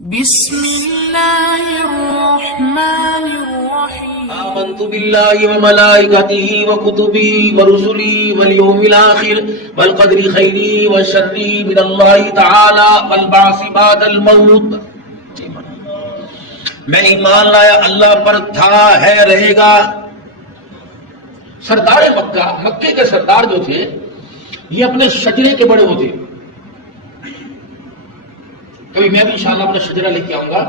بسم اللہ الرحمن الرحیم آمنت باللہ وملائکتہ وکتبہ ورسلہ والیوم الآخر والقدر خیرہ وشرہ من اللہ تعالی والبعث بعد الموت. میں ایمان لایا اللہ پر، تھا، ہے، رہے گا. سردار مکہ، مکے کے سردار جو تھے یہ اپنے شجرے کے بڑے ہوتے. کبھی میں بھی انشاءاللہ اپنا شجرہ لے کے آؤں گا.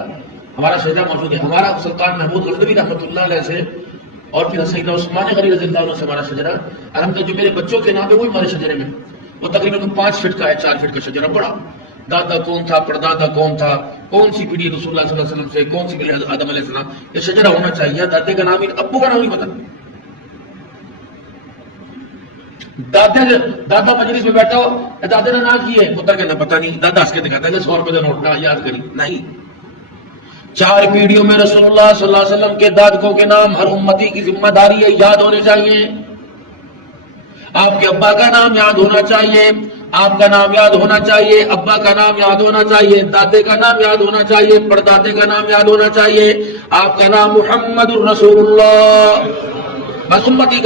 ہمارا شجرہ موجود ہے، ہمارا سلطان محمود غزنوی رحمۃ اللہ علیہ سے اور پھر سیدنا عثمان غنی رضی اللہ عنہ سے ہمارا شجرہ. الحمدللہ جو میرے بچوں کے نام ہے وہی ہمارے شجرے میں. وہ تقریباً 5 فٹ کا ہے، 4 فٹ کا شجرہ بڑا. دادا کون تھا، پردادا کون تھا، کون سی پیڑھی رسول اللہ صلی اللہ علیہ وسلم سے، کون سی پیڑھی حضرت آدم علیہ السلام. یہ شجرہ ہونا چاہیے. دادے کا نام ہی، ابو کا نام ہی پتہ. دادا مجلس میں بیٹھا ہو، دادا نے نہ کی ہے، پتہ کہنا پتہ نہیں. دادا ہنس کے دکھاتا ہے 100 روپے کا نوٹ نہ یاد کری نہیں. 4 پیڑھیوں میں رسول اللہ صلی اللہ علیہ وسلم کے دادکوں کے نام ہر امتی کی ذمہ داری ہے، یاد ہونے چاہیے. آپ کے ابا کا نام یاد ہونا چاہیے، آپ کا نام یاد ہونا چاہیے، ابا کا نام یاد ہونا چاہیے، دادے کا نام یاد ہونا چاہیے، پردادے کا نام یاد ہونا چاہیے. آپ کا نام محمد الرسول اللہ. بس امتی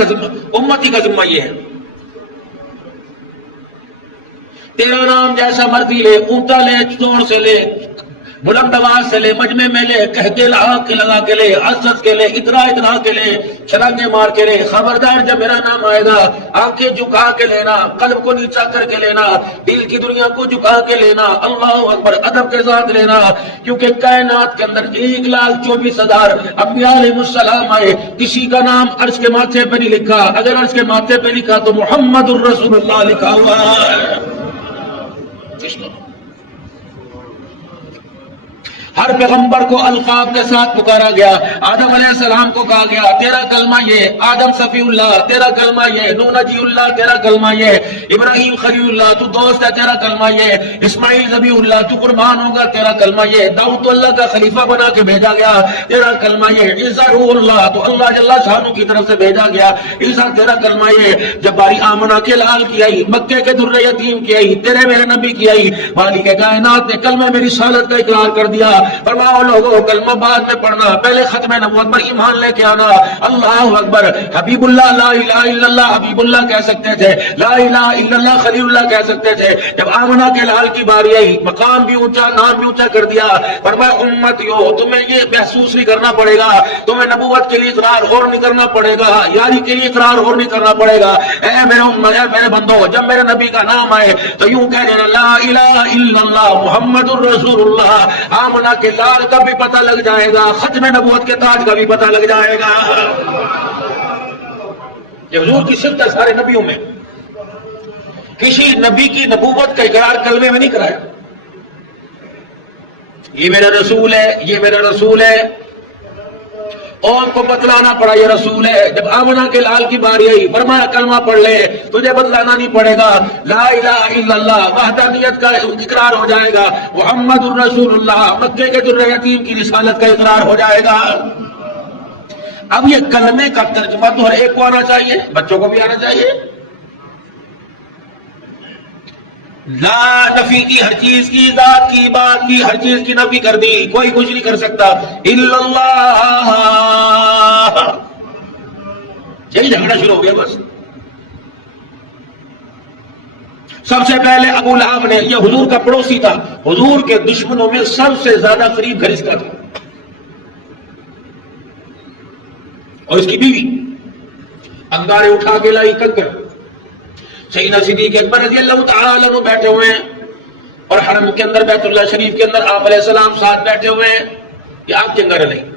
کا ذمہ یہ ہے. تیرا نام جیسا مرضی لے، اونچا لے، زور سے لے، بلند آواز سے لے، مجمع میں لے، کہہ کے لگا کے لے، ہنس کے لے، اترا کے لے، چھلانگے مار کے لے. خبردار جب میرا نام آئے گا آنکھیں جھکا کے لینا، قلب کو نیچا کر کے لینا، دل کی دنیا کو جھکا کے لینا. اللہ اکبر، ادب کے ساتھ لینا. کیونکہ کائنات کے اندر 1,24,000 انبیاء علیہ السلام آئے، کسی کا نام عرش کے ماتھے پہ نہیں لکھا. اگر عرش کے ماتھے پہ لکھا تو محمد الرسول اللہ لکھا ہوا ہے. ہر پیغمبر کو القاب کے ساتھ پکارا گیا. آدم علیہ السلام کو کہا گیا تیرا کلمہ یہ، آدم صفی اللہ تیرا کلمہ یہ، نوح نجی اللہ تیرا کلمہ یہ، ابراہیم خلیل اللہ تو دوست ہے تیرا کلمہ یہ، اسماعیل ذبیح اللہ تو قربان ہوگا تیرا کلمہ یہ، داؤد تو اللہ کا خلیفہ بنا کے بھیجا گیا تیرا کلمہ یہ، عیسیٰ روح اللہ تو اللہ جل شانہ کی طرف سے بھیجا گیا عیسیٰ تیرا کلمہ یہ. جب باری آمنہ کے لال کی آئی، مکے کے در یتیم کی آئی، تیرے میرے نبی کی آئی، مالک کائنات نے کلمہ میری رسالت کا اقرار کر دیا. فرماؤ لوگوں کلمہ بعد میں پڑھنا، پہلے ختم نبوت پر ایمان لے کے آنا. اللہ اکبر. حبیب اللہ لا الہ الا اللہ حبیب اللہ کہہ سکتے تھے، لا الہ الا اللہ خلیل اللہ کہہ سکتے تھے. جب آمنہ کے لال کی باری آئی، مقام بھی اونچا، نام بھی اونچا کر دیا. فرمایا امتیو تمہیں یہ محسوس نہیں کرنا پڑے گا، تمہیں نبوت کے لیے اقرار اور نہیں کرنا پڑے گا، یاری کے لیے اقرار اور نہیں کرنا پڑے گا. اے میرے بندو، جب میرے نبی کا نام آئے تو یوں کہہ دینا لا الہ الا اللہ محمد الرسول اللہ. آمنہ کے لال کا بھی پتہ لگ جائے گا، ختم نبوت کے تاج کا بھی پتہ لگ جائے گا. یہ حضور کی صفت ہے سارے نبیوں میں. کسی نبی کی نبوت کا اقرار کلمے میں نہیں کرایا. یہ میرا رسول ہے، یہ میرا رسول ہے، اور کو بتلانا پڑا یہ رسول ہے. جب آمنہ کے لال کی باری آئی فرمایا کلمہ پڑھ لے، تجھے بتلانا نہیں پڑے گا. لا الہ الا اللہ وحدانیت کا اقرار ہو جائے گا، محمد الرسول اللہ مکے کے در یتیم کی رسالت کا اقرار ہو جائے گا. اب یہ کلمے کا ترجمہ تو ہر ایک کو آنا چاہیے، بچوں کو بھی آنا چاہیے. لا نفی کی، ہر چیز کی، ذات کی، بات کی، ہر چیز کی نفی کر دی، کوئی کچھ نہیں کر سکتا الا اللہ. یہی جھگڑا شروع ہو گیا بس. سب سے پہلے ابو لہب نے، یہ حضور کا پڑوسی تھا، حضور کے دشمنوں میں سب سے زیادہ قریب گھر اس کا تھا، اور اس کی بیوی انگارے اٹھا کے لائی کنکر. سیدنا صدیق اکبر رضی اللہ تعالیٰ عنہ بیٹھے ہوئے ہیں، اور حرم کے اندر بیت اللہ شریف کے اندر آپ علیہ السلام ساتھ بیٹھے ہوئے ہیں. یہ آپ کے انگارے نہیں،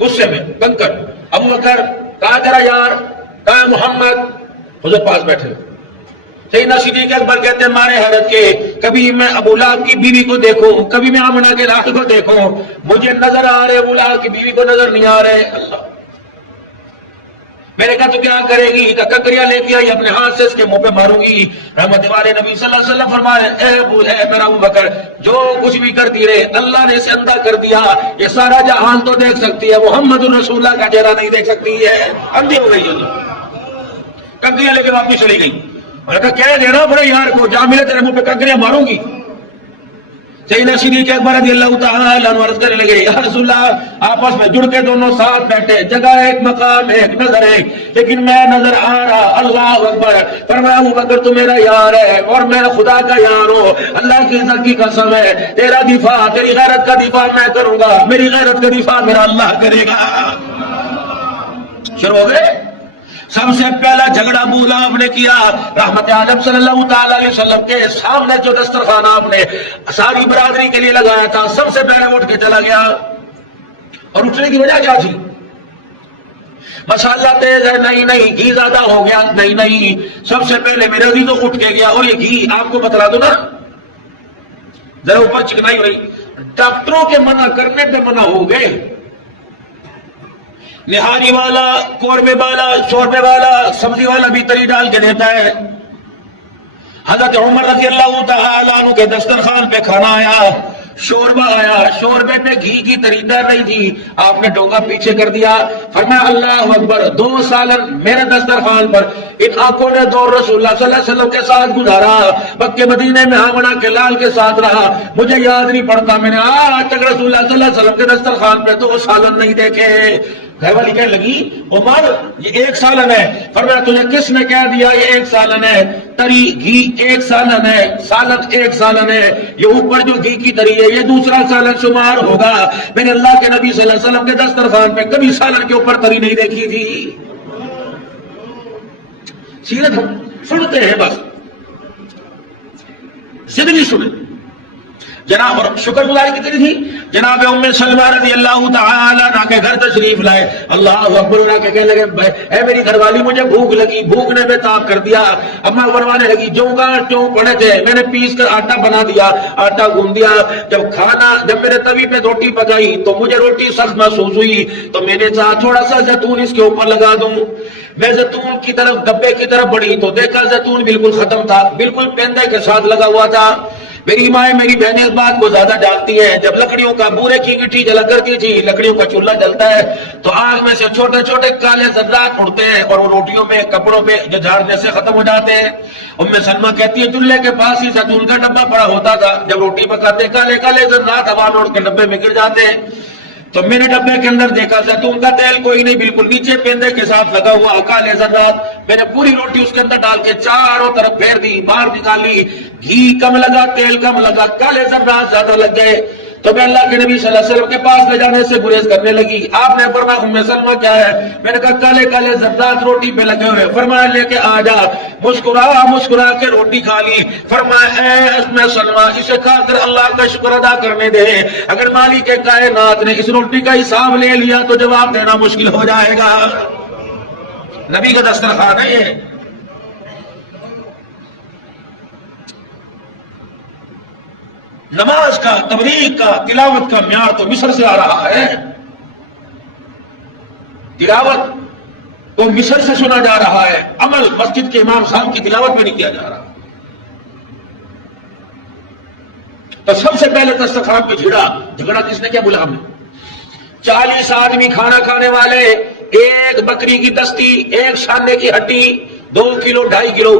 غصے میں کنکر. ابو بکر کہا تیرا یار، کہا محمد، حضور پاس بیٹھے. سیدنا صدیق اکبر کہتے ہیں مارے حیرت کے، کبھی میں ابو لہب کی بیوی کو دیکھوں، کبھی میں آمنہ کے لال کو دیکھوں، مجھے نظر آ رہے ابو لہب کی بیوی کو نظر نہیں آ رہے. اللہ، میں نے کہا تو کیا کرے گی؟ کنکریاں لے کے آئی، اپنے ہاتھ سے اس کے منہ پہ ماروں گی. رحمت والے نبی صلی اللہ علیہ وسلم فرمائے اے میرا ابو بکر، جو کچھ بھی کرتی رہے اللہ نے اسے اندھا کر دیا. یہ سارا جہان تو دیکھ سکتی ہے، محمد الرسول اللہ کا چہرہ نہیں دیکھ سکتی ہے. اندھی ہو گئی. کنکریاں لے کے واپس چلی گئی. میں نے کہا کہہ دینا بڑے یار کو، جہاں ملے تیرے منہ پہ کنکریاں ماروں گی. سیدنا صدیق اکبر رضی اللہ تعالیٰ عنہ عرض کرنے لگے یا رسول اللہ آپس میں جڑ کے دونوں ساتھ بیٹھے، جگہ ایک، مقام ایک، نظر ایک، لیکن میں نظر آ رہا، اللہ اکبر، فرمایا ابو بکر تو میرا یار ہے اور میں خدا کا یار ہوں، اللہ کی عزت کی قسم ہے تیرا دفاع، تیری غیرت کا دفاع میں کروں گا، میری غیرت کا دفاع میرا اللہ کرے گا۔ شروع ہو گئے۔ سب سے پہلا جھگڑا ابو لہب نے کیا، رحمت عالم صلی اللہ تعالیٰ علیہ وسلم کے سامنے جو دسترخوان آپ نے ساری برادری کے لیے لگایا تھا، سب سے پہلے اٹھ کے چلا گیا۔ اور اٹھنے کی وجہ کیا تھی؟ مسالہ تیز ہے، نہیں نہیں، گھی زیادہ ہو گیا، نہیں نہیں، سب سے پہلے میرا گھی تو اٹھ کے گیا۔ اور یہ گھی آپ کو بتلا دو نا، ذرا اوپر چکنائی ہو رہی، ڈاکٹروں کے منع کرنے پہ منع ہو گئے۔ نہاری والا، قورمے والا، شوربے والا، سبزی والا بھی تری ڈال کے دیتا ہے۔ حضرت عمر رضی اللہ تعالیٰ عنہ کے دسترخوان پہ کھانا آیا، شوربہ آیا، شوربے پہ گھی کی تری ڈال نہیں تھی، آپ نے ڈوگا پیچھے کر دیا، فرمایا اللہ اکبر، 2 سال میرے دسترخوان پر ان آنکھوں نے دور رسول اللہ صلی اللہ علیہ وسلم کے ساتھ گزارا، مکے مدینے میں ہامنا کے لال کے ساتھ رہا، مجھے یاد نہیں پڑتا میں نے آج تک رسول اللہ صلی اللہ علیہ وسلم کے دسترخوان پہ 2 سالن نہیں دیکھے۔ گھر والی کہنے لگی عمر یہ 1 سالن ہے، فرمایا تجھے کس نے کہہ دیا یہ 1 سالن ہے؟ تری گھی 1 سالن ہے، سالن 1 سالن ہے، یہ اوپر جو گھی کی تری ہے یہ دوسرا سالن شمار ہوگا۔ میں نے اللہ کے نبی صلی اللہ علیہ وسلم کے دسترخوان پہ کبھی سالن کے اوپر تری نہیں دیکھی تھی۔ سیرت ہم سنتے ہیں بس، زندگی سنیں۔ جناب اور شکر گزاری کتنی تھی؟ جناب ام سلمہ رضی اللہ تعالیٰ عنہ کے گھر تشریف لائے، اللہ اکبر، انہوں کے کہنے لگے اے میری گھر والی مجھے بھوک لگی، بھوک نے بے تاب کر دیا۔ اماں فرمانے لگی جو پڑے تھے میں نے پیس کر آٹا بنا دیا، آٹا گوندھ دیا، جب میرے توی پہ روٹی پکائی تو مجھے روٹی سخت محسوس ہوئی تو میں نے چاہا تھوڑا سا زیتون اس کے اوپر لگا دوں۔ میں زیتون کی طرف ڈبے کی طرف بڑھی تو دیکھا زیتون بالکل ختم تھا، بالکل پیندے کے ساتھ لگا ہوا تھا۔ میری مائیں میری بہنیں اس بات کو زیادہ ڈالتی ہیں، جب لکڑیوں کا بورے کی گٹھی جلا کرتی تھی، لکڑیوں کا چولہا جلتا ہے تو آگ میں سے چھوٹے چھوٹے کالے ذرات اڑتے ہیں اور وہ روٹیوں میں کپڑوں میں جو جھاڑنے سے ختم ہو جاتے ہیں۔ ام سلمہ کہتی ہے چولہے کے پاس ہی زیتون کا ڈبہ پڑا ہوتا تھا، جب روٹی پکاتے کالے کالے ذرات ہوا میں اڑ کے ڈبے میں گر جاتے ہیں۔ تو میں نے ڈبے کے اندر دیکھا زیتون کا تیل کوئی نہیں، بالکل نیچے پیندے کے ساتھ لگا ہوا کالے ذرات۔ میں نے پوری روٹی اس کے اندر ڈال کے چاروں طرف پھیر دی، باہر نکالی، گھی کم لگا، تیل کم لگا، کالے ذرات زیادہ لگ گئے۔ تو میں اللہ کے نبی صلی اللہ علیہ وسلم کے پاس لے جانے سے گریز کرنے لگی۔ آپ نے فرمایا ام سلمہ کیا ہے؟ میں نے کہا کالے کالے ذرات روٹی پہ لگے ہوئے۔ فرمایا لے کے آ جا، مسکرا مسکرا کے روٹی کھا لی۔ فرمایا اے ام سلمہ اسے کھا کر اللہ کا شکر ادا کرنے دے، اگر مالک کائنات نے اس روٹی کا حساب لے لیا تو جواب دینا مشکل ہو جائے گا۔ نبی کا دسترخوان ہے یہ۔ نماز کا، تبلیغ کا، تلاوت کا معیار تو مصر سے آ رہا ہے۔ تلاوت تو مصر سے سنا جا رہا ہے، عمل مسجد کے امام صاحب کی تلاوت میں نہیں کیا جا رہا۔ تو سب سے پہلے دسترخوان پہ جھگڑا کس نے کیا؟ ابو لہب نے۔ 40 آدمی کھانا کھانے والے، ایک بکری کی دستی، ایک شانے کی ہڈی، 2 کلو 2.5 کلو،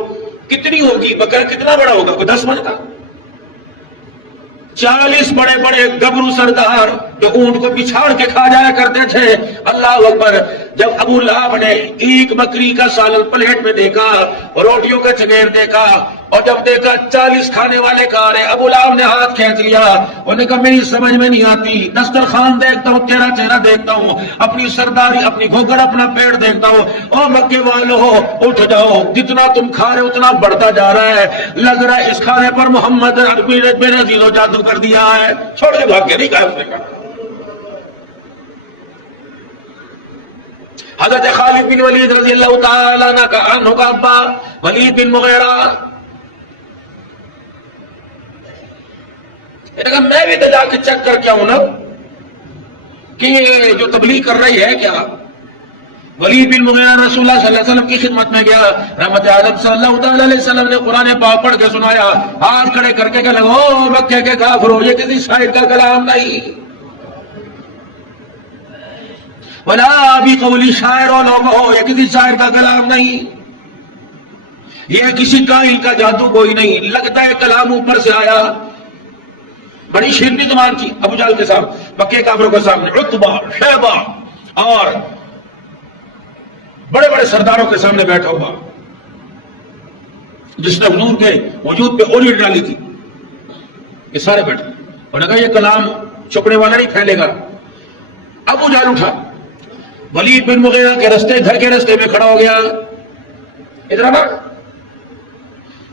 کتنی ہوگی بکرا؟ کتنا بڑا ہوگا؟ کوئی 10 من کا۔ 40 بڑے بڑے گبرو سردار جو اونٹ کو بچھاڑ کے کھا جایا کرتے تھے۔ اللہ اکبر، جب ابو لہب نے ایک بکری کا سالن پلیٹ میں دیکھا اور روٹیوں کا چنگیر دیکھا اور جب دیکھا 40 کھانے والے کھا رہے، ابو لہب نے ہاتھ کھینچ لیا، انہوں نے کہا میری سمجھ میں نہیں آتی، دسترخوان دیکھتا ہوں، تیرا چہرہ دیکھتا ہوں، اپنی سرداری، اپنی گھوگڑ، اپنا پیڑ دیکھتا ہوں، او مکے والو اٹھ جاؤ، جتنا تم کھا رہے اتنا بڑھتا جا رہا ہے، لگ رہا ہے اس کھانے پر محمد عربی نے میرے عزیز و جادو کر دیا ہے۔ چھوڑ کے بھاگ کے نہیں کہا اس نے کہا۔ حضرت خالد بن ولید رضی اللہ تعالیٰ عنہ کا ابا ولید بن مغیرہ، میں بھی تو جا کے چیک کر کے آؤں نا کہ یہ جو تبلیغ کر رہی ہے کیا۔ ولید بن مغیرہ رسول اللہ صلی اللہ علیہ وسلم کی خدمت میں گیا، رحمت عالم صلی اللہ علیہ وسلم نے قرآن پاک پڑھ کے سنایا، ہاتھ کھڑے کر کے کہا او مکے کے کافرو، یہ کسی شاعر کا کلام نہیں، ولا بقول شاعر و لوگو، یہ کسی شاعر کا کلام نہیں، یہ کسی کائن کا جادو کوئی نہیں، لگتا ہے کلام اوپر سے آیا۔ بڑی شیرنی زبان کی ابو جہل کے سامنے، مکے کافروں کے سامنے، عتبہ، شیبہ اور بڑے بڑے سرداروں کے سامنے بیٹھا ہوا، جس نے حضور کے وجود پہ اولی ڈالی تھی، یہ سارے بیٹھے اور نے کہا یہ کلام چھپنے والا نہیں پھیلے گا۔ ابو جہل اٹھا، ولید بن مغیرہ کے رستے، گھر کے رستے میں کھڑا ہو گیا، ادھر آنا،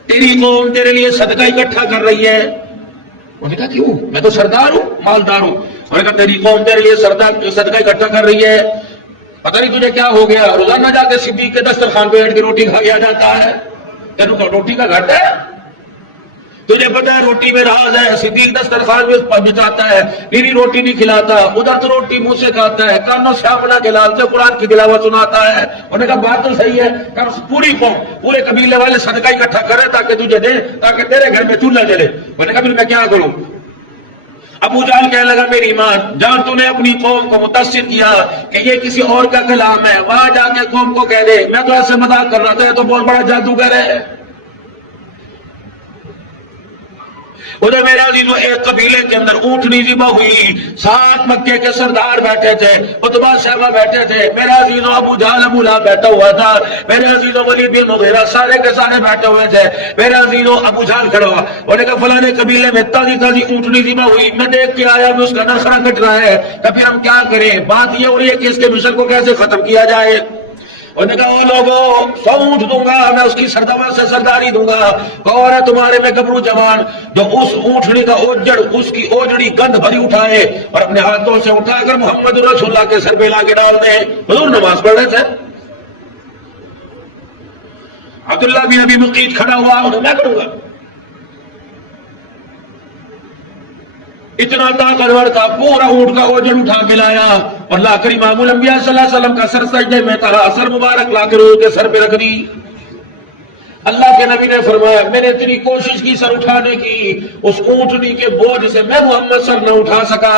تیری قوم تیرے لیے صدقہ اکٹھا کر رہی ہے۔ انہوں نے کہا کیوں؟ میں تو سردار ہوں، مالدار ہوں۔ انہوں نے کہا تیری قوم تیرے لیے صدقہ اکٹھا کر رہی ہے، پتہ نہیں تجھے کیا ہو گیا، روزانہ جا کے صدیق کے دسترخوان پہ بیٹھ کے روٹی کھا گیا جاتا ہے، تینوں کا روٹی کا گھٹ ہے، تجھے پتا ہے روٹی میں راز ہے، صدیق دسترخوان میں بچاتا ہے، میری روٹی نہیں کھلاتا، ادھر تو روٹی منہ سے کھاتا ہے، کانوں سے اپنا کھلال سے قرآن کی تلاوت سناتا ہے۔ انہوں نے کہا بات تو صحیح ہے، پوری قوم، پورے قبیلے والے صدقہ اکٹھا کرے تاکہ تجھے دے، تاکہ تیرے گھر میں چولہا جلے۔ انہوں نے کہا پھر میں کیا کروں؟ ابو جہل کہنے لگا میری ایمان جان، تو نے اپنی قوم کو متاثر کیا کہ یہ کسی اور کا کلام ہے، وہاں جا کے قوم کو کہہ دے میں تو ایسے مذاق کر رہا تھا، یہ تو بہت بڑا جادوگر ہے۔ ادھر میرے عزیزو ایک قبیلے کے اندر اونٹنی ذبح ہوئی، 7 مکے کے سردار بیٹھے تھے، عتبہ شیبہ بیٹھے تھے، میرے عزیزو ابو جہل ابو لہب بیٹھا ہوا تھا، میرے عزیزو ولید بن مغیرہ سارے کے سارے بیٹھے ہوئے تھے، میرے عزیزو ابو جہل کھڑا ہوا، انہوں نے کہا فلانے قبیلے میں تازی تازی اونٹنی ذبح ہوئی، میں دیکھ کے آیا میں اس کا نرخرا کٹ رہا ہے، تو پھر ہم کیا کریں؟ بات یہ ہو رہی ہے کہ اس کے مشن کو کیسے ختم کیا جائے۔ انہوں نے کہا وہ لوگوں 100 اونٹ دوں گا، میں اس کی سردار سے سرداری دوں گا، کون ہے تمہارے میں گبرو جوان جو اس اونٹنی کا اوجڑ، اس کی اوجڑی گند بھری اٹھائے اور اپنے ہاتھوں سے اٹھا کر محمد رسول اللہ کے سر پہ لا کے ڈال دے۔ حضور نماز پڑھ رہے تھے، عبداللہ بن ابی مقیت کھڑا ہوا، انہوں نے میں کروں گا، اتنا طاقتور تھا، پورا اونٹ کا اوجڑ اٹھا کے لایا اور لا کر امام الانبیاء صلی اللہ علیہ وسلم کا سر سجدے میں تھا، سر مبارک لا کر حضور کے سر پہ رکھ دی۔ اللہ کے نبی نے فرمایا میں نے اتنی کوشش کی سر اٹھانے کی، اس اونٹنی کے بوجھ سے میں محمد سر نہ اٹھا سکا۔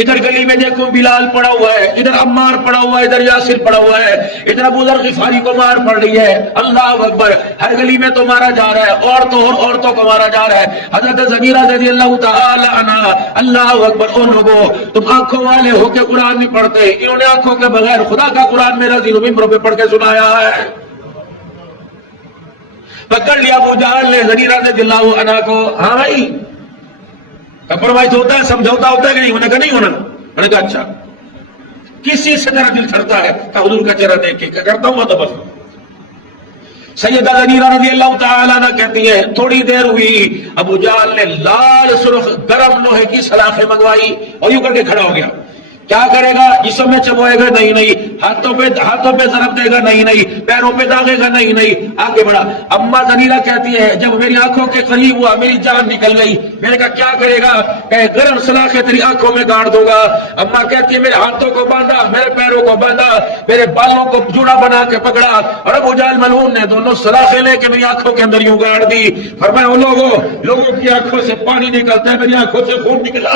ادھر گلی میں دیکھو بلال پڑا ہوا ہے، ادھر عمار پڑا ہوا ہے، ادھر یاسر پڑا ہوا ہے، ادھر ابو ذر غفاری کو مار پڑ رہی ہے، اللہ اکبر، ہر گلی میں تو مارا جا رہا ہے، عورتوں کو مارا جا رہا ہے۔ حضرت زمیرہ رضی اللہ تعالی عنہا، اللہ اکبر، او لوگو تم آنکھوں والے ہو کے قرآن نہیں پڑھتے، انہوں نے آنکھوں کے بغیر خدا کا قرآن میرا دل ممبروں پہ پڑھ کے سنایا ہے۔ پکڑ لیا ابو جہل نے زمیرہ رضی اللہ عنہا کو، ہاں بھائی کمپرومائز ہوتا ہے، سمجھوتا ہوتا ہے کہ نہیں؟ انہوں نے کہا نہیں ہونا۔ میں نے کہا اچھا کسی سے میرا دل تھرتا ہے کہ حضور کا چہرہ دیکھ کے کیا کرتا ہوں تو بس۔ سیدہ زمیرہ رضی اللہ تعالیٰ عنہ کہتی ہے تھوڑی دیر ہوئی، ابو جہل نے لال سرخ گرم لوہے کی سلاخیں منگوائی اور یوں کر کے کھڑا ہو گیا۔ کیا کرے گا؟ جسم میں چبوئے گا؟ نہیں، ہاتھوں پہ ضرب دے گا؟ نہیں، پیروں پہ داغے گا؟ نہیں، آگے بڑھا۔ اما زمیرہ کہتی ہے جب میری آنکھوں کے قریب ہوا میری جان نکل گئی، میں نے کہا کیا کرے گا؟ کہ گرم سلاخیں تیری آنکھوں میں گاڑ دوں گا۔ اما کہتی ہے میرے ہاتھوں کو باندھا، میرے پیروں کو باندھا، میرے بالوں کو جوڑا بنا کے پکڑا اور ابو جہل ملعون نے دونوں سلاخیں لے کے میری آنکھوں کے اندر یوں گاڑ دی۔ فرمایا لوگوں کی آنکھوں سے پانی نکلتا ہے، میری آنکھوں سے خون نکلا۔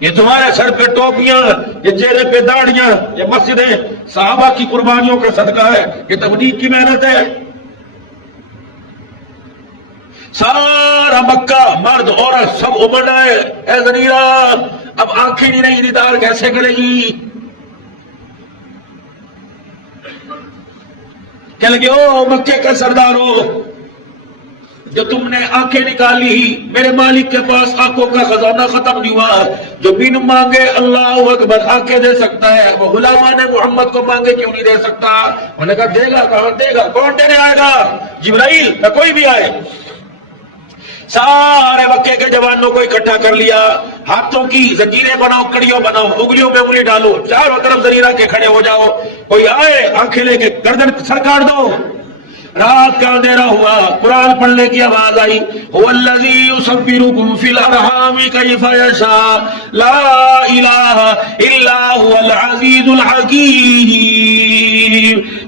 یہ تمہارے سر پہ ٹوپیاں، یہ چہرے پہ داڑیاں، یہ مسجدیں صحابہ کی قربانیوں کا صدقہ ہے، یہ تبلیغ کی محنت ہے۔ سارا مکہ مرد عورت سب امڑ ہے، اے زمیرہ اب آنکھیں نہیں رہی، دیدار کیسے کرے گی؟ کہنے لگے او مکے کے سردارو، جو تم نے آنکھیں نکالی، میرے مالک کے پاس آنکھوں کا خزانہ ختم نہیں ہوا، جو بن مانگے اللہ اکبر آنکھیں دے سکتا ہے، وہ غلامان محمد کو مانگے کیوں نہیں دے سکتا؟ انہوں نے کہا دے گا، کہاں دے گا؟ کون دینے آئے گا؟ جبرائیل یا کوئی بھی آئے۔ سارے مکے کے جوانوں کو اکٹھا کر لیا، ہاتھوں کی زنجیریں بناؤ، کڑیوں بناؤ، انگلیوں میں انگلی ڈالو، چاروں طرف زمیرہ کے کھڑے ہو جاؤ، کوئی آئے آنکھیں لے کے گردن سر کاٹ دو۔ رات کا اندھیرا ہوا، قرآن پڑھنے کی آواز آئی، هو الذی یصورکم فی الارحام کیف یشاء لا الہ الا هو العزیز الحکیم۔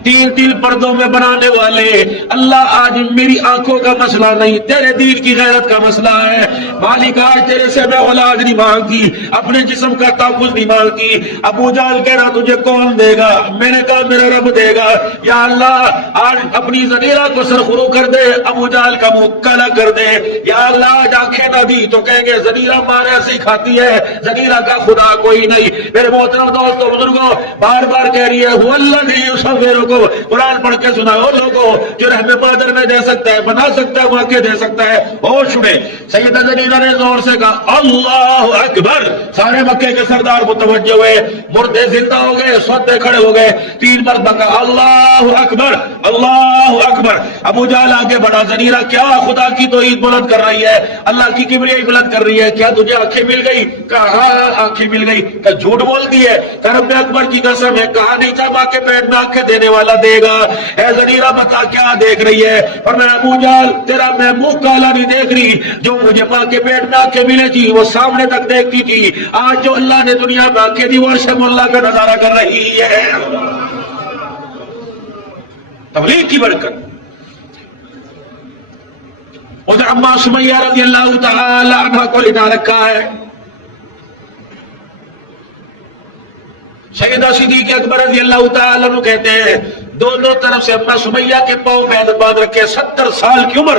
تین تین پردوں میں بنانے والے اللہ، آج میری آنکھوں کا مسئلہ نہیں، تیرے دین کی غیرت کا مسئلہ ہے مالک۔ آج تیرے سے میں اولاد نہیں مانگی، اپنے جسم کا تحفظ نہیں مانگی۔ ابو جہل کہہ رہا تجھے کون دے گا؟ میں نے کہا میرا رب دے گا۔ یا اللہ آج اپنی زنیرہ کو سرخرو کر دے، ابو جہل کا منہ کالا کر دے۔ یا اللہ آج آنکھیں نہ دی تو کہیں گے زنیرہ مارے ایسے ہی کھاتی ہے، زنیرہ کا خدا کوئی نہیں۔ میرے محترم دوستو بزرگوں، بار بار کہہ رہی ہے هو الذی یصورکم، قرآن پڑھ کے سناؤ لوگوں، جو رحم بادر میں دے سکتا ہے، بنا سکتا ہے، واقع دے سکتا ہے۔ ہوش میں سیدہ زنیرہ نے زور سے کہا اللہ اکبر، سارے مکے کے سردار متوجہ ہوئے، مردے زندہ ہو گئے، سودے کھڑے ہو گئے، تین مرتبہ کہا اللہ اکبر اللہ اکبر۔ ابو جہل آگے بڑھا، زنیرہ کیا خدا کی توحید بلند کر رہی ہے، اللہ کی کبریائی بلند کر رہی ہے، کیا تجھے آنکھیں مل گئی؟ کہا ہاں آنکھیں مل گئی۔ کہا جھوٹ بولتی ہے؟ کہ رب اکبر کی قسم ہے، کہا نہیں تھا ماں کے پیٹ میں آنکھیں دینے والا دے گا۔ اے زنیرہ بتا کیا دیکھ رہی ہے؟ اور میں ابو جہل تیرا میں منہ کالا نہیں دیکھ رہی، جو مجھے ماں کے پیٹ میں آنکھیں ملے تھی وہ سامنے تک دیکھتی تھی، آج جو اللہ نے دنیا میں آنکھیں دی وہ عرش اللہ کا نظارہ کر رہی ہے۔ تبلیغ کی برکت۔ ادھر اما سمیہ رضی اللہ تعالی عنہ کو لٹا رکھا ہے، سیدہ صدیق اکبر رضی اللہ تعالی عنہ کہتے ہیں دونوں طرف سے اما سمیہ کے پاؤں میں باندھ رکھے، 70 سال کی عمر،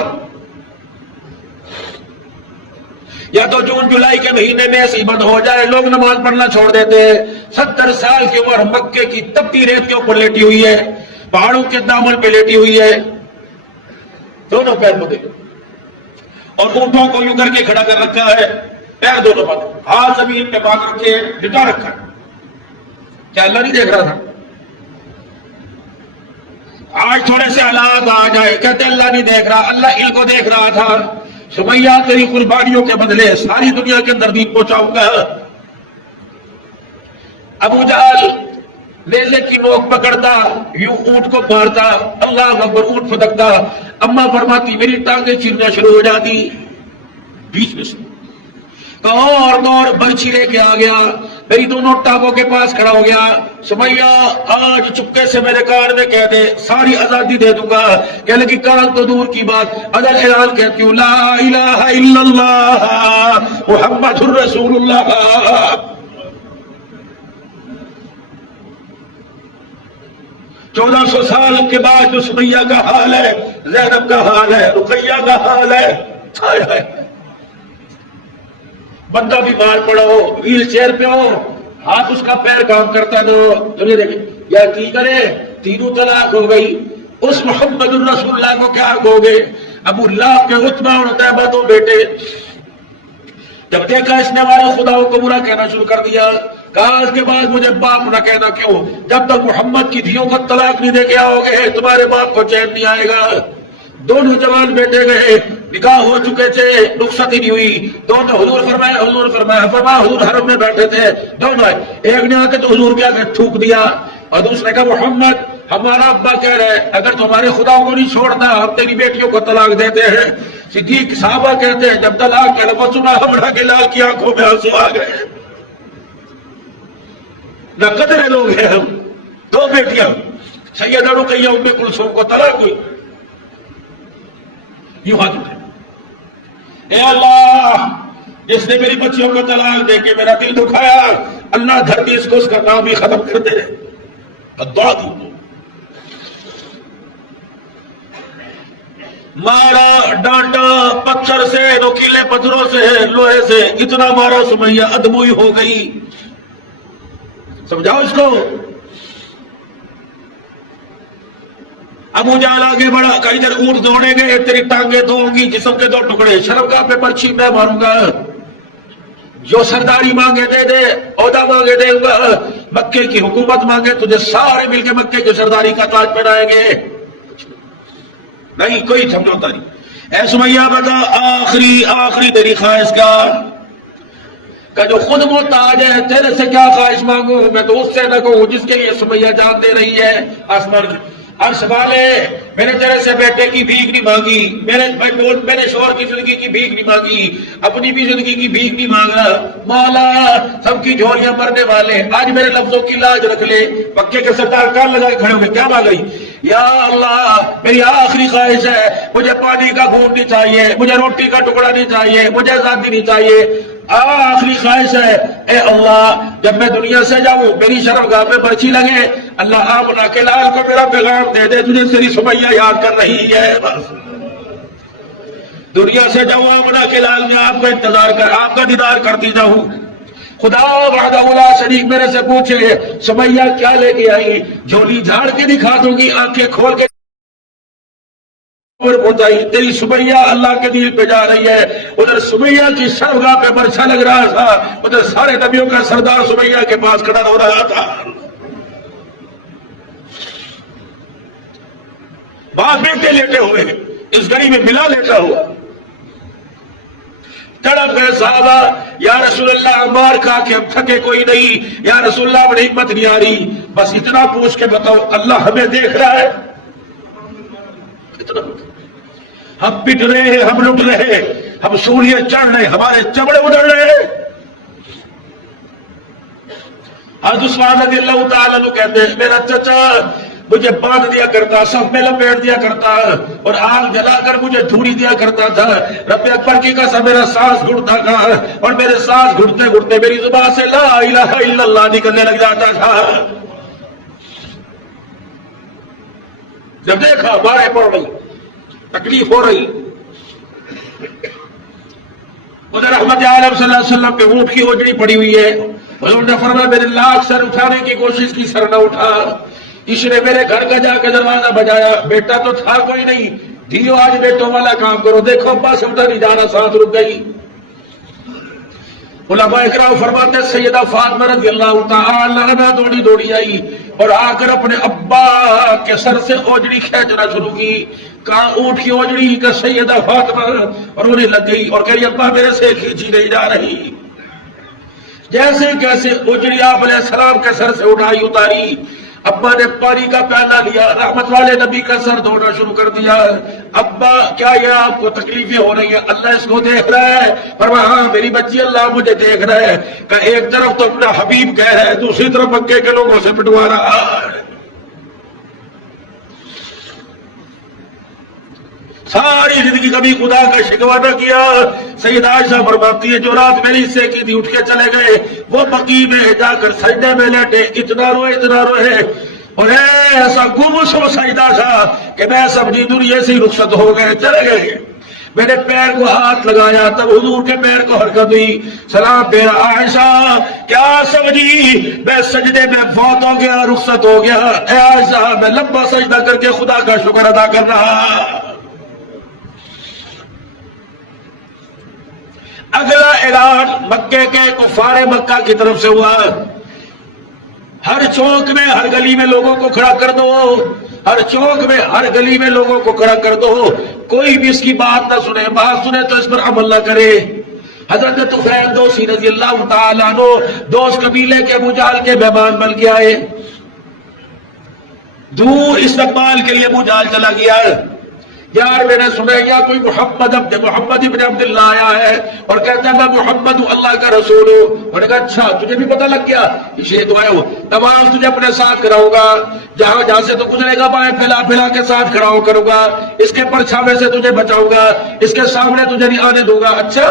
یا تو جون جولائی کے مہینے میں ایسی بند ہو جائے لوگ نماز پڑھنا چھوڑ دیتے ہیں۔ 70 سال کی عمر، مکے کی تپتی ریت کے اوپر لیٹی ہوئی ہے، پہاڑوں کے دامن پہ لیٹی ہوئی ہے، دونوں پیر مدے اور اونٹوں کو یوں کر کے کھڑا کر رکھا ہے، پیر دونوں بند، ہاتھ زمین پہ باندھ رکھے لٹا رکھا ہے۔ کیا اللہ نہیں دیکھ رہا تھا؟ آج تھوڑے سے حالات آ جائے کہتے اللہ نہیں دیکھ رہا، اللہ ان کو دیکھ رہا تھا۔ سمیہ تیری قربانیوں کے بدلے ساری دنیا کے اندر دین پہنچاؤں گا۔ ابو جہل نیزے کی نوک پکڑتا، یوں اونٹ کو مارتا، اللہ اکبر، اونٹ پھدکتا، اما فرماتی میری ٹانگیں چیرنا شروع ہو جاتی، بیچ میں سے اور دور برچھی لے کے آ گیا، میری دونوں ٹانگوں کے پاس کھڑا ہو گیا۔ سمیہ آج چپکے سے میرے کان میں کہہ دے، ساری آزادی دے دوں گا۔ کہنے کی کان تو دور کی بات، ادھر اعلان کہتی ہوں لا الہ الا اللہ محمد الرسول اللہ۔ 1400 سال کے بعد جو سمیہ کا حال ہے، زینب کا حال ہے، رقیہ کا حال ہے، بندہ بیمار پڑا ہو، ویل چیئر پہ ہو، ہاتھ اس کا پیر کام کرتا ہے تو یہ دیکھیں یا کی کرے، تینوں طلاق ہو گئی، اس محمد الرسول اللہ کو کیا کہوگے؟ ابو لہب کے عتبہ اور عتیبہ دو بیٹے، جب دیکھا اس نے ہمارے خداؤں کو برا کہنا شروع کر دیا، کہا اس کے بعد مجھے باپ نہ کہنا، کیوں؟ جب تک محمد کی دھیوں کا طلاق نہیں دے کے آؤ گے تمہارے باپ کو چین نہیں آئے گا۔ دونوں جوان بیٹے گئے، نکاح ہو چکے تھے، رخصتی نہیں ہوئی، دونوں حضور فرمایا حضور حرم میں بیٹھے تھے، دونوں ایک نے آ کے تو حضور کیا کہ تھوک دیا، اور دوسرے نے کہا محمد ہمارا ابا کہہ رہے اگر تمہارے خداؤں کو نہیں چھوڑنا ہم تیری بیٹیوں کو طلاق دیتے ہیں۔ صدیق صحابہ کہتے ہیں جب طلاق کا لفظ سنا ہمارا کے لال کی آنکھوں میں آنسو آ گئے، نہ قدرے لوگ ہیں ہم، دو بیٹیاں سیدہ رقیہ ام کلثوم کو طلاق ہوئی، یوں ہاتھ اٹھے، اے اللہ جس نے میری بچیوں کو طلاق دے کے میرا دل دکھایا، اللہ دھرتی اس کو اس کا نام ہی ختم کر دے، دعا دی، مارا ڈانٹا پتھر سے، نوکیلے پتھروں سے، لوہے سے، اتنا مارا سمیہ ادموئی ہو گئی۔ سمجھاؤ اس کو۔ ابو جہل آگے بڑھا، کہیں ادھر اونٹ دوڑے گئے، تیری ٹانگیں دوں گی، جسم کے 2 ٹکڑے، شرمگاہ پہ پرچھی میں ماروں گا، جو سرداری مانگے دے دے، عہدہ مانگے دے گا، مکے کی حکومت مانگے تجھے سارے مل کے مکے کی سرداری کا تاج پہنائیں گے، نہیں کوئی سمجھوتا نہیں۔ اے سمیہ بتا آخری تیری خواہش کا جو خود محتاج ہے، تیرے سے کیا خواہش مانگوں؟ میں تو اس سے نہ کہوں جس کے لیے سمیہ جان دے رہی ہے۔ عرش والے میں نے تیرے سے بیٹے کی بھیک نہیں مانگی، میں نے شوہر کی زندگی کی بھیک نہیں مانگی، اپنی بھی زندگی کی بھیک نہیں مانگا، مولا سب کی جھولیاں بھرنے والے آج میرے لفظوں کی لاج رکھ لے۔ مکے کے سردار کان لگا کے کھڑے ہوئے کیا مانگ رہی؟ یا اللہ میری آخری خواہش ہے، مجھے پانی کا گھونٹ نہیں چاہیے، مجھے روٹی کا ٹکڑا نہیں چاہیے، مجھے آزادی نہیں چاہیے، آخری خواہش ہے اے اللہ جب میں دنیا سے جاؤں میری شرمگاہ پہ برچھی لگے، اللہ آمنہ کے لال کو میرا پیغام دے دے تجھے تیری سمیہ یاد کر رہی ہے، بس دنیا سے جاؤں آمنہ کے لال میں آپ کا انتظار کر، آپ کا دیدار کرتی جاؤں۔ خدا وحدہ لا شریک میرے سے پوچھے سمیہ کیا لے کے آئی، جھولی جھاڑ کے دکھا دوں گی، آنکھیں کھول کے پہنچائی، تیری سمیہ اللہ کے دل پہ جا رہی ہے۔ ادھر سمیہ کی شرمگاہ پہ برچھا لگ رہا تھا، ادھر سارے نبیوں کا سردار سمیہ کے پاس کھڑا ہو رہا تھا، باپ بیٹے لیٹے ہوئے، اس گھڑی میں ملا لیٹا ہوا، تڑپ گئے صحابہ، یا رسول اللہ مار کھا کے ہم تھکے کوئی نہیں، یا رسول اللہ بڑی ہمت نہیں آ رہی، بس اتنا پوچھ کے بتاؤ اللہ ہمیں دیکھ رہا ہے؟ ہم پٹ رہے ہیں، ہم لٹ رہے ہیں، ہم سولیے چڑھ رہے، ہمارے چمڑے اڑ رہے ہیں۔ حضرت عثمان رضی اللہ تعالیٰ عنہ کہتے ہیں میرا چچا مجھے باندھ دیا کرتا، صف میں لپیٹ دیا کرتا اور آگ جلا کر مجھے دھوڑی دیا کرتا تھا، رب اکبر کی قسم میرا سانس گھٹتا تھا اور میرے سانس گھٹتے گھٹتے میری زبان سے لا الہ الا اللہ نکلنے لگ جاتا تھا۔ جب دیکھا باریں پڑ رہی، تکلیف ہو رہی، ادھر رحمت عالم صلی اللہ علیہ وسلم پہ اونٹ کی اوجڑی پڑی ہوئی ہے، حضور نے فرمایا میرے لاکھ سر اٹھانے کی کوشش کی سر نہ اٹھا، اس نے میرے گھر کا جا کے دروازہ بجایا، بیٹا تو تھا کوئی نہیں، دھیو آج بیٹوں والا کام کرو، دیکھو ابا سمجھا نہیں جانا، ساتھ رک گئی۔ علماء اکرام فرماتے ہیں سیدہ فاطمہ رضی اللہ تعالی عنہا دوڑی دوڑی آئی اور آ کر اپنے ابا کے سر سے اوجڑی کھینچنا شروع کی، کہاں اونٹ کی اوجڑی کا سیدہ فاطمہ، اور انہیں لگ گئی اور کہہ رہی ابا میرے سے کھینچی نہیں جا رہی، جیسے کیسے اوجڑی آپ علیہ السلام کے سر سے اٹھائی اتاری، ابا نے پانی کا پیالہ لیا، رحمت والے نبی کا سر دھونا شروع کر دیا، ابا کیا یہ آپ کو تکلیفیں ہو رہی ہیں؟ اللہ اس کو دیکھ رہا ہے، فرمایا ہاں میری بچی اللہ مجھے دیکھ رہا ہے، کہ ایک طرف تو اپنا حبیب کہہ رہا ہے، دوسری طرف مکے کے لوگوں سے پٹوا رہا ہے۔ ساری زندگی کبھی خدا کا شکوہ نہ کیا۔ سیدہ عائشہ فرماتی ہے جو رات میری حصے کی تھی اٹھ کے چلے گئے، وہ بقیع میں جا کر سجدے میں لیٹے، اتنا روئے اور ایسا گمسم سجدہ تھا کہ میں سمجھی دنیا سے ہی رخصت ہو گئے، چلے گئے۔ میں نے پیر کو ہاتھ لگایا تب حضور کے پیر کو حرکت ہوئی، سلام پیرا عائشہ کیا سمجھی میں سجدے میں فوت ہو گیا، رخصت ہو گیا؟ اے عائشہ میں لمبا سجدہ کر کے خدا کا شکر ادا کر رہا۔ اگلا اعلان مکے کے کفار مکہ کی طرف سے ہوا، ہر چوک میں ہر گلی میں لوگوں کو کھڑا کر دو، ہر چوک میں ہر گلی میں لوگوں کو کھڑا کر دو، کوئی بھی اس کی بات نہ سنے، بات سنے تو اس پر عمل نہ کرے۔ حضرت طفیل دوسی رضی اللہ تعالیٰ عنہ دوست قبیلے کے ابو جہل کے مہمان بن کے آئے، دور استقبال کے لیے ابو جہل چلا گیا، یار میں نے سنا یا کوئی محمد ابن عبداللہ آیا ہے اور کہتا ہے میں محمد ہوں، اللہ کا رسول ہوں۔ اور نے کہا اچھا تجھے بھی پتہ لگ گیا، یہ تو آیا ہو، تمام تجھے اپنے ساتھ کراؤں گا، جہاں جہاں سے تو گزرے گا بائیں پھیلا پھیلا کے ساتھ کھڑاؤ کروں گا، اس کے پرچھاوے سے تجھے بچاؤں گا، اس کے سامنے تجھے نہیں آنے دوں گا۔ اچھا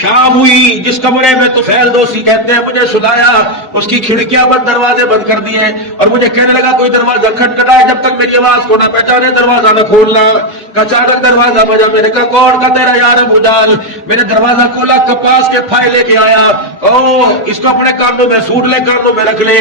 شام ہوئی، جس کمرے میں طفیل دوسی کہتے ہیں مجھے سلایا، اس کی کھڑکیاں بند، دروازے بند کر دیے اور مجھے کہنے لگا کوئی دروازہ کھٹکھٹائے جب تک میری آواز کو نہ پہچانے دروازہ نہ کھولنا۔ اچانک دروازہ بجا، میں نے کہا کون؟ کا تیرا یار ابو جہل۔ میں نے دروازہ کھولا، کپاس کے پھائے لے کے آیا، اس کو اپنے کانوں میں سوٹ لے، کانوں میں رکھ لے،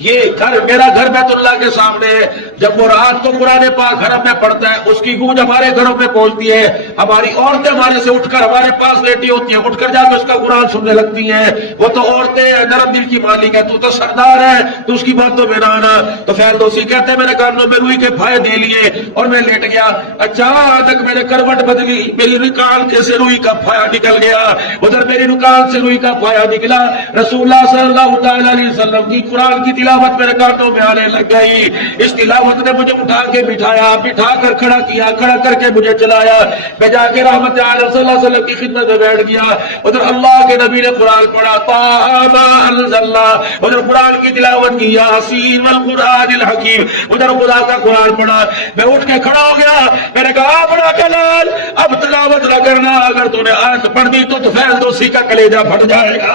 یہ گھر میرا گھر بیت اللہ کے سامنے ہے، جب وہ رات کو قرآن پاک حرم میں پڑھتا ہے اس کی گونج ہمارے گھروں میں پہنچتی ہے، ہماری عورتیں ہمارے سے اٹھ کر ہمارے پاس لیٹی ہوتی ہیں، اٹھ کر جا کے اس کا قرآن سننے لگتی ہیں۔ وہ تو عورتیں نرم دل کی مالک ہے، تو سردار ہے، تو اس کی باتوں میں نہ آنا۔ تو فیل دوسی کہتے ہیں میرے کانوں میں روئی کے پھائے دے لیے اور میں لیٹ گیا، اچانک میں نے کروٹ بدلی، میری نکال کے سے روئی کا پھایا نکل گیا، ادھر میری نکال سے روئی کا پھایا نکلا، رسول اللہ صلی اللہ تعالی علیہ وسلم کی قرآن کی تلاوت میرے کانوں میں آنے لگ گئی. اس تلاوت نے مجھے اٹھا کے بٹھا کر کھڑا کیا, کھڑا کر کے مجھے چلایا. میں جا کے رحمت عالم صلی اللہ علیہ وسلم کی خدمت میں بیٹھ گیا. ادھر اللہ کے نبی نے قرآن پڑھا, طٰہَ مَا أَنزَلْنَا, ادھر قرآن کی تلاوت کی, یاسین والقرآن الحکیم, ادھر خدا کا قرآن پڑھا. میں اٹھ کے کھڑا ہو گیا. میں نے کہا بڑا کلال, اب تلاوت نہ کرنا, اگر تو نے آیت پڑھ دی تو فیض دوسی کا کلیجہ پھٹ جائے گا.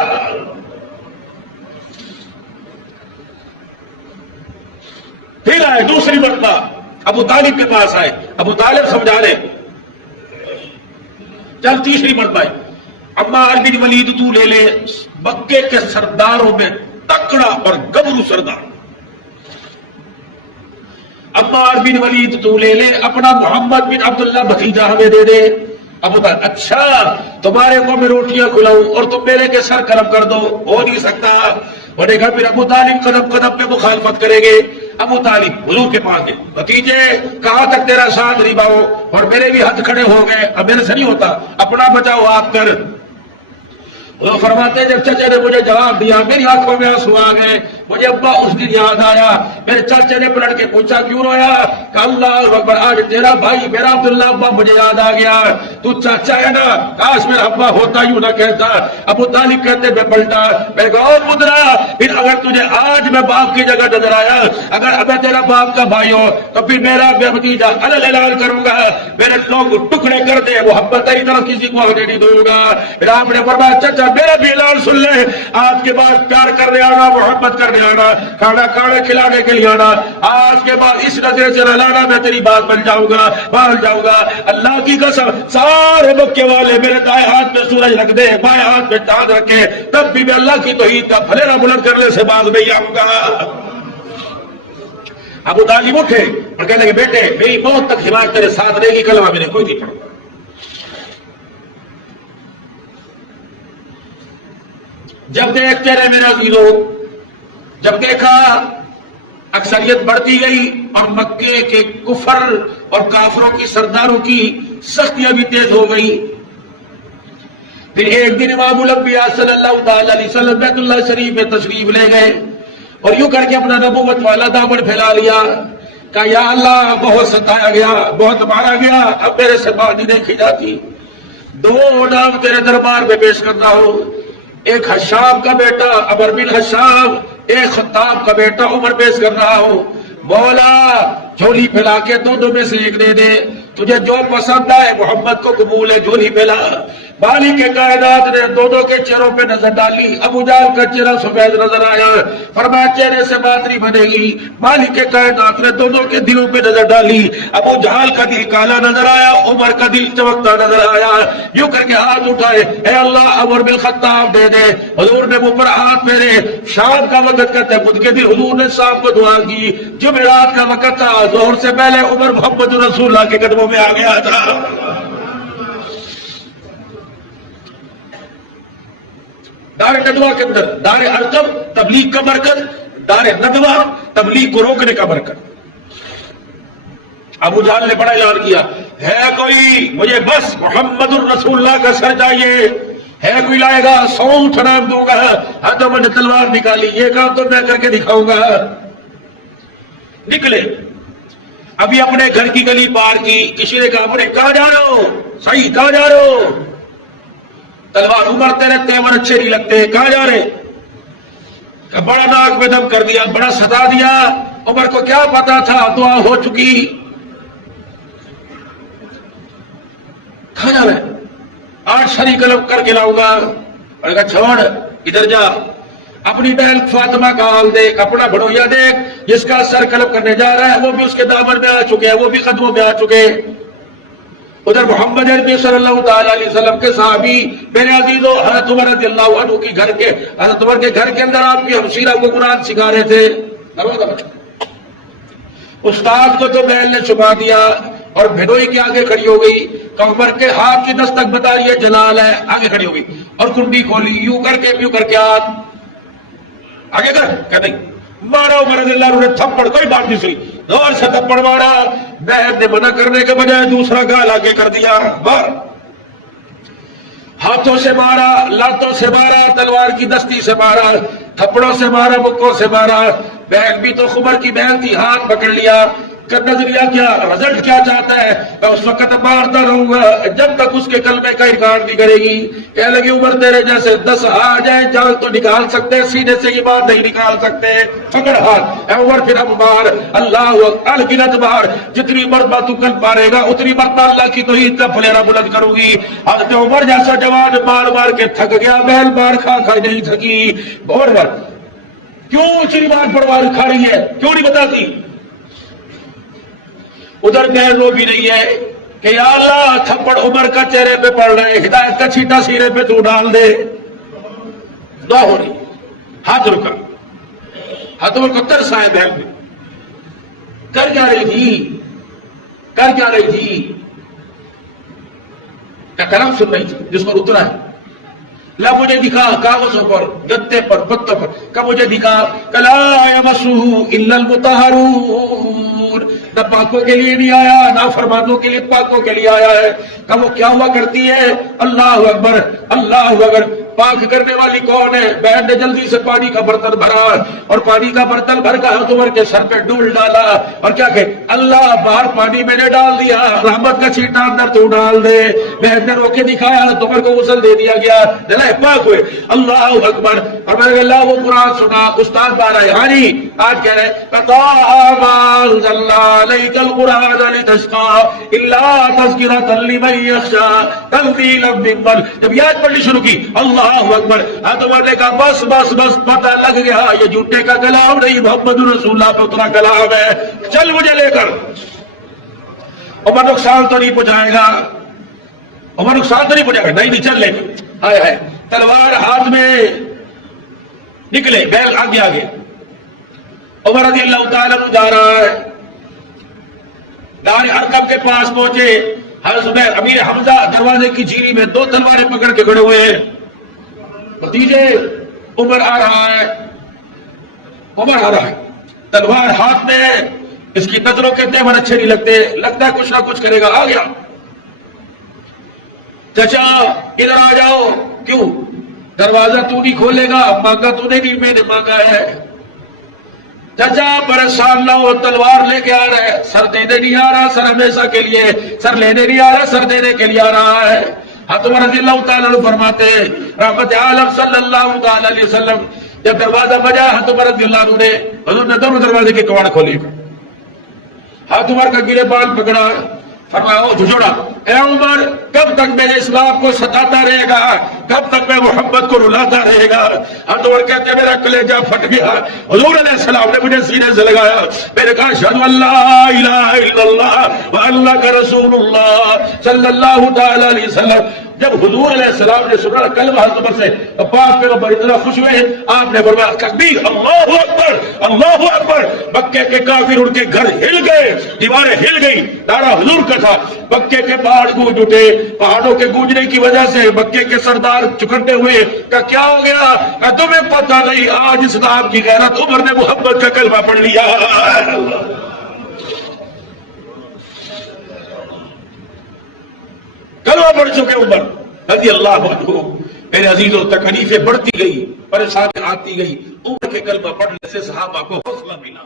پھر آئے دوسری مرتبہ ابو طالب کے پاس آئے. ابو طالب سمجھا لے. چل تیسری مرتبہ آئے. عمار بن ولید تو لے لے, مکے کے سرداروں میں تکڑا اور گبرو سردار. عمار بن ولید تو لے لے, اپنا محمد بن عبداللہ بھتیجا ہمیں دے دے. ابو طالب اچھا تمہارے کو میں روٹیاں کھلاؤں اور تم میرے کے سر قلم کر دو, ہو نہیں سکتا. وہ نے کہا پھر ابو طالب قدم قدم پہ مخالفت کریں گے. ابو طالب حضور کے پاس گئے, بھتیجے کہاں تک تیرا ساتھ نبھاؤ, اور میرے بھی ہاتھ کھڑے ہو گئے, اب میرے سے نہیں ہوتا, اپنا بچاؤ آپ کر. وہ فرماتے جب چچے نے مجھے جواب دیا میری آنکھوں میں آنسو آ گئے. مجھے ابا اس دن یاد آیا. میرے چچے نے پلٹ کے پوچھا کیوں رویا؟ کہ اللہ اکبر, آج تیرا بھائی میرا عبداللہ ابا مجھے یاد آ گیا. تو چچا ہے نا, کاش میرا ابا ہوتا یوں نہ کہتا. ابو طالب کہتے میں پلٹا, میں نے کہا او پترا, پھر اگر تجھے آج میں باپ کی جگہ نظر آیا, اگر اب تیرا باپ کا بھائی ہو تو پھر میرا بھتیجا الگ اعلان کروں گا, میرے لوگ ٹکڑے کر دے, محبت تیری طرف کسی کو ہونے نہیں دوں گا. پھر آپ نے فرمایا چچا میرا بھی اعلان سن لے, آج کے بعد پیار کرنے آنا, محبت کرنے آنا, کھانا کھلانے کے لیے آنا, آج کے بعد اس نظر سے لانا, میں تیری بات بن جاؤں گا, مان جاؤں گا. اللہ کی قسم سارے مکے والے میرے دائیں ہاتھ میں سورج رکھ دے, بائیں ہاتھ میں چاند رکھے, تب بھی میں اللہ کی توحید کا پھلیرا بلند کرنے سے باز نہیں آؤں گا. ابو طالب اٹھے اور کہنے لگے بیٹے میری موت تک حمایت تیرے ساتھ رہے گی, کلمہ میں نے کوئی نہیں پڑھا. جب دیکھتے رہے میرے عزیزوں, جب دیکھا اکثریت بڑھتی گئی اور مکے کے کفر اور کافروں کی سرداروں کی سختیاں بھی تیز ہو گئی. پھر ایک دن امام الانبیاء صلی اللہ تعالی علیہ وسلم بیت اللہ شریف میں تشریف لے گئے اور یوں کر کے اپنا نبوت والا دامن پھیلا لیا. کہا یا اللہ بہت ستایا گیا, بہت مارا گیا, اب میرے سے بات نہیں دیکھی جاتی. دو نام تیرے دربار میں پیش کرتا ہوں, ایک حشام کا بیٹا عمر بن حشام, ایک خطاب کا بیٹا عمر پیش کر رہا ہوں. مولا جھولی پھیلا کے دونوں میں سے ایک دے دے, تجھے جو پسند آئے محمد کو قبول ہے, جھولی پھیلا. مالک کے کائنات نے دونوں کے چہروں پہ نظر ڈالی. ابو جہل کا چہرہ سفید نظر آیا, فرمایا چہرے سے بات نہیں بنے گی. مالک کے کائنات نے دونوں کے دلوں پہ نظر ڈالی. ابو جہل کا دل کالا نظر آیا, عمر کا دل چمکتا نظر آیا. یوں کر کے ہاتھ اٹھائے, اے اللہ عمر بن خطاب دے دے. حضور نے منہ پر ہاتھ پھیرے. شام کا وقت کرتے خود کے دل, حضور نے شام کو دعا کی. جمعرات کا وقت تھا, ظہر سے پہلے عمر محمد رسول اللہ کے قدموں میں آ گیا تھا. دار ندوہ کے اندر دار ارقم تبلیغ کا مرکز, دار ندوہ تبلیغ کو روکنے کا مرکز. ابو جہل نے بڑا اعلان کیا, ہے کوئی مجھے بس محمد الرسول اللہ کا سر چاہیے, ہے کوئی لائے گا 100 اونٹ انعام دوں گا. ہاتھوں میں نے تلوار نکالی, یہ کام تو میں کر کے دکھاؤں گا. نکلے, ابھی اپنے گھر کی گلی پار کی. کسی نے کہا اپنے کہاں جا رہے ہو؟ صحیح کہاں جا رہے ہو؟ تلوار عمر تیرے تیور اچھے نہیں لگتے, کہاں جا رہے؟ کہ بڑا ناک میں دم کر دیا, بڑا ستا دیا. عمر کو کیا پتا تھا دعا ہو چکی. کہاں جا رہے؟ آج شری قلم کر کے لاؤں گا. اور کہا چھوڑ, ادھر جا, اپنی بہن فاطمہ کا حال دیکھ, اپنا بڑویا دیکھ, جس کا سر قلم کرنے جا رہا ہے وہ بھی اس کے دامن میں آ چکے ہیں, وہ بھی قدموں میں آ چکے. ادھر محمد عربی صلی اللہ تعالی علیہ وسلم کے صحابی میرے عزیزوں حضرت عمر رضی اللہ عنہ کی گھر کے, حضرت عمر کے گھر کے اندر آپ کی ہمشیرہ کو قرآن سکھا رہے تھے. استاد کو تو بہن نے چھپا دیا اور بھنوئی کے آگے کھڑی ہو گئی. کہ عمر کے ہاتھ کی دستک بتا رہی ہے جلال ہے, آگے کھڑی ہو گئی اور کنڈی کھولی. یوں کر کے ہاتھ آگے کر, کہ نہیں مارا عمر رضی اللہ عنہ نے تھپڑ, کوئی بات نہیں سنی, زور سے تھپڑ مارا. بہن نے منع کرنے کے بجائے دوسرا گال آگے کر دیا. ہاتھوں سے مارا, لاتوں سے مارا, تلوار کی دستی سے مارا, تھپڑوں سے مارا, مکوں سے مارا. بہن بھی تو خمر کی بہن تھی، ہاتھ پکڑ لیا، نظریہ کیا، رزلٹ کیا چاہتا ہے، میں اس وقت مارتا رہوں گا جب تک اس کے کلمے کا انکار نہیں کرے گی۔ کہنے لگی عمر تیرے جیسے 10 آ جائیں جان تو نکال سکتے، سینے سے یہ بات نہیں نکال سکتے، پکڑ ہاتھ۔ اے عمر پھر اب مار، اللہ الگنت مار، جتنی مرتبہ تو کل مارے گا اتنی مرتبہ اللہ کی توحید کا پھلیرا بلند کروں گی۔ حضرت عمر جیسا جوان مار مار کے تھک گیا، بہن مار کھا کھا نہیں تھکی۔ اور کیوں اتنی بار پڑوار کھا رہی ہے، کیوں نہیں بتاتی؟ ادھر بہن وہ بھی نہیں ہے کہ یا اللہ تھپڑ عمر کا چہرے پہ پڑ رہے، ہدایت کا چھیٹا سینے پہ تو ڈال دے۔ دعا ہو رہی، ہاتھ رکا، ہاتھ کو ترس آئے بہن میں، کر کیا رہی تھی، کر کیا رہی تھی؟ کیا کلام سن رہی تھی جس پر اترا ہے؟ لا مجھے دکھا کاغذوں پر، گتے پر، پتوں پر، کہ مجھے دکھا کلا یمسہ الا المطہرون، نہ پاکوں کے لیے نہیں آیا، نہ فرمانوں کے لیے، پاکوں کے لیے آیا ہے۔ کہ وہ کیا ہوا کرتی ہے؟ اللہ اکبر، اللہ اکبر۔ پاک کرنے والی کون ہے؟ بہن نے جلدی سے پانی کا برتن بھرا اور پانی کا برتن بھر کر حضرت عمر کے سر پہ ڈول ڈالا اور کیا کہ اللہ باہر پانی میں نے ڈال دیا، رحمت کا چھینٹا اندر تو ڈال دے۔ بہن نے رو کے دکھایا، حضرت عمر کو غسل دے دیا گیا، دلائے پاک ہوئے۔ اللہ اکبر۔ اور میں نے اللہ وہ قرآن سنا، استاد بارہ یعنی آج کہہ رہے القرآن لتشقى الا تذکرۃ لمن یخشى تنزیلا ممن، جب یاد پڑھنی شروع کی اللہ اکبر، حضرت عمر نے کہا بس بس بس، پتہ لگ گیا یہ جھوٹے کا کلام نہیں، محمد رسول اللہ پہ اترا کلام ہے، چل مجھے لے کر۔ عمر نقصان تو نہیں پہنچائے گا، عمر نقصان تو نہیں پہنچائے گا، نہیں چل لے کر۔ ہائے ہائے، تلوار ہاتھ میں نکلے، بیل آگے آگے، عمر رضی اللہ تعالیٰ عنہ جا رہا ہے، دار ارقم کے پاس پہنچے، حضرت زبیر امیر حمزہ دروازے کی جھیری میں 2 تلواریں پکڑ کے کھڑے ہوئے ہیں، بھتیجے عمر آ رہا ہے، عمر آ رہا ہے، تلوار ہاتھ میں ہے، اس کی نظروں کے تیور اچھے نہیں لگتے، لگتا ہے کچھ نہ کچھ کرے گا، آ گیا۔ چچا ادھر آ جاؤ، کیوں؟ دروازہ تو نہیں کھولے گا، مانگا تو نہیں، میں نے مانگا ہے۔ چچا پریشان نہ ہو، تلوار لے کے آ رہا ہے، سر دینے نہیں آ رہا، سر ہمیشہ کے لیے، سر لینے نہیں آ رہا، سر دینے کے لیے آ رہا ہے۔ حضرت عمر رضی اللہ تعالیٰ عنہ فرماتے ہیں، رحمت عالم صلی اللہ تعالیٰ علیہ وسلم جب دروازہ بجا، حضرت عمر رضی اللہ عنہ نے، حضور نے دونوں دروازے کے کواڑ کھولے، حضرت عمر کا گرے بال پکڑا، فرمایا او جھجوڑا، اے عمر کب تک میرے اسلام کو ستاتا رہے گا، کب تک میں محمد کو رلاتا رہے گا؟ حضرت عمر کہتے ہیں میرا کلیجہ پھٹ گیا، حضور علیہ السلام نے مجھے سینے سے لگایا، میں نے کہا اشہد ان لا الہ الا اللہ وانک رسول اللہ صلی اللہ تعالی علیہ وسلم۔ جب حضور علیہ السلام نے سنا کلمہ حضرت عمر سے، پاک پیغمبر اتنا خوش ہوئے، آپ نے فرمایا تکبیر، اللہ اکبر، اللہ اکبر۔ مکے کے کافر ان کے گھر ہل گئے، دیواریں ہل گئی، نعرہ حضور کا تھا، مکے کے پہاڑ گونج اٹھے، پہاڑوں کے گونجنے کی وجہ سے مکے کے سردار چکھڑتے ہوئے کہ کیا ہو گیا؟ کہ تمہیں پتہ نہیں آج اسلام کی غیرت، عمر نے محمد کا کلمہ پڑھ لیا۔ کلمہ پڑھ چکے عمر رضی اللہ عنہ۔ میرے عزیزوں، تکلیفیں بڑھتی گئی، پریشانی آتی گئی، عمر کے کلمہ پڑھنے سے صحابہ کو حوصلہ ملا۔